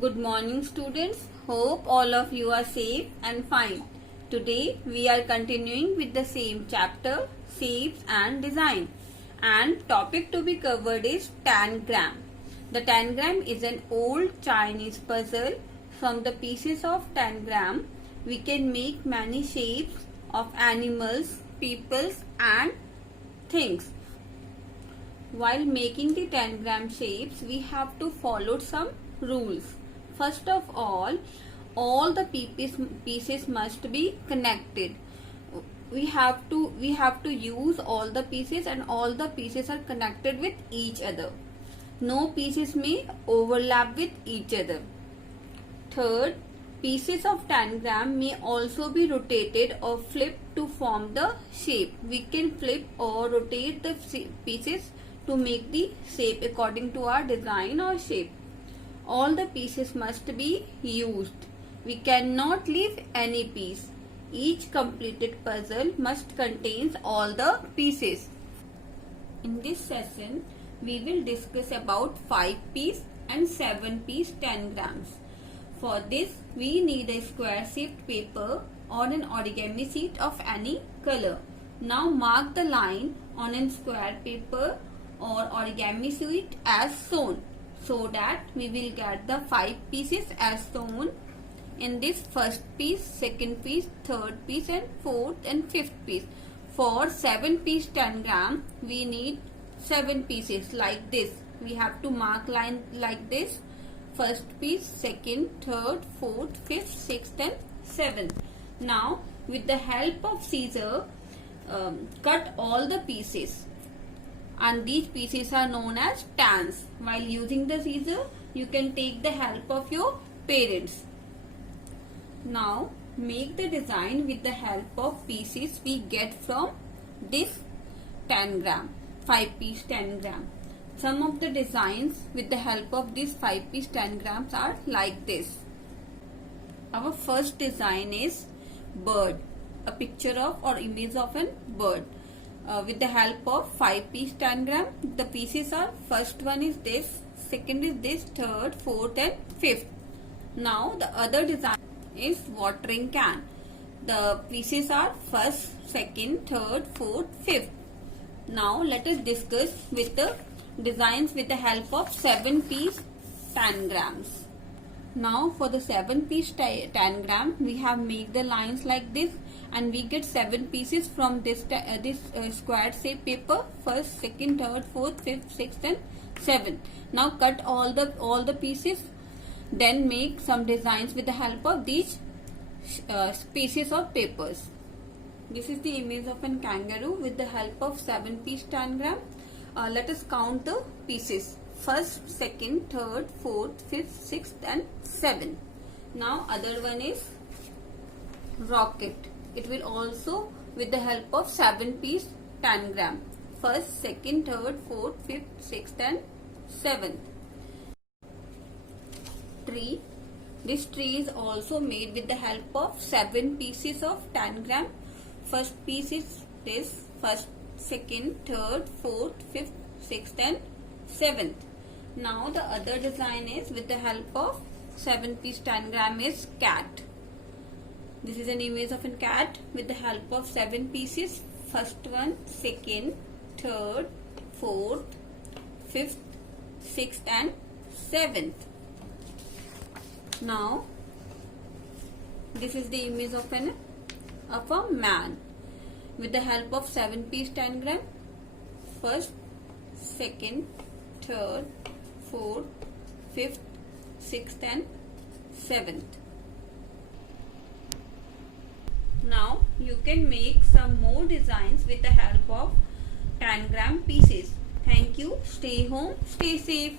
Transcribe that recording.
Good morning students. Hope all of you are safe and fine. Today we are continuing with the same chapter, shapes and design. And topic to be covered is tangram. The tangram is an old Chinese puzzle. From the pieces of tangram we can make many shapes of animals, peoples and things. While making the tangram shapes, we have to follow some rules. First of all the pieces must be connected. We have to use all the pieces and all the pieces are connected with each other. No pieces may overlap with each other. Third, pieces of tangram may also be rotated or flipped to form the shape. We can flip or rotate the pieces to make the shape according to our design or shape. All the pieces must be used. We cannot leave any piece. Each completed puzzle must contain all the pieces. In this session, we will discuss about 5-piece and 7-piece tangrams. For this, we need a square-shaped paper or an origami sheet of any color. Now mark the line on a square paper or origami sheet as shown, so that we will get the 5 pieces as shown in this first piece, second piece, third piece and fourth and fifth piece. For 7-piece tangram, we need 7 pieces like this. We have to mark line like this. First piece, second, third, fourth, fifth, sixth and seventh. Now with the help of scissor, cut all the pieces. And these pieces are known as tans. While using the scissor, you can take the help of your parents. Now make the design with the help of pieces we get from this tangram, 5-piece tangram. Some of the designs with the help of these 5-piece tangrams are like this. Our first design is bird, a picture of or image of a bird. With the help of 5-piece tangram, the pieces are, first one is this, second is this, third, fourth and fifth. Now the other design is watering can. The pieces are first, second, third, fourth, fifth. Now let us discuss with the designs with the help of 7-piece tangrams. Now for the 7-piece tangram, we have made the lines like this and we get 7 pieces from this square shape paper, first, second, third, fourth, fifth, sixth and seventh. Now cut all the pieces, then make some designs with the help of these pieces of papers. This is the image of a kangaroo with the help of 7-piece tangram. Let us count the pieces. First, second, third, fourth, fifth, sixth and seventh. Now other one is rocket. It will also with the help of 7-piece tangram. First, second, third, fourth, fifth, sixth and seventh. Tree. This tree is also made with the help of 7 pieces of tangram. First piece is this, first, second, third, fourth, fifth, sixth and seventh. Now the other design is with the help of 7-piece tangram is cat. This is an image of a cat with the help of 7 pieces. First one, second, third, fourth, fifth, sixth and seventh. Now this is the image of a man with the help of 7-piece tangram. First, second, third, fourth, fifth, sixth and seventh. Now you can make some more designs with the help of tangram pieces. Thank you. Stay home, stay safe.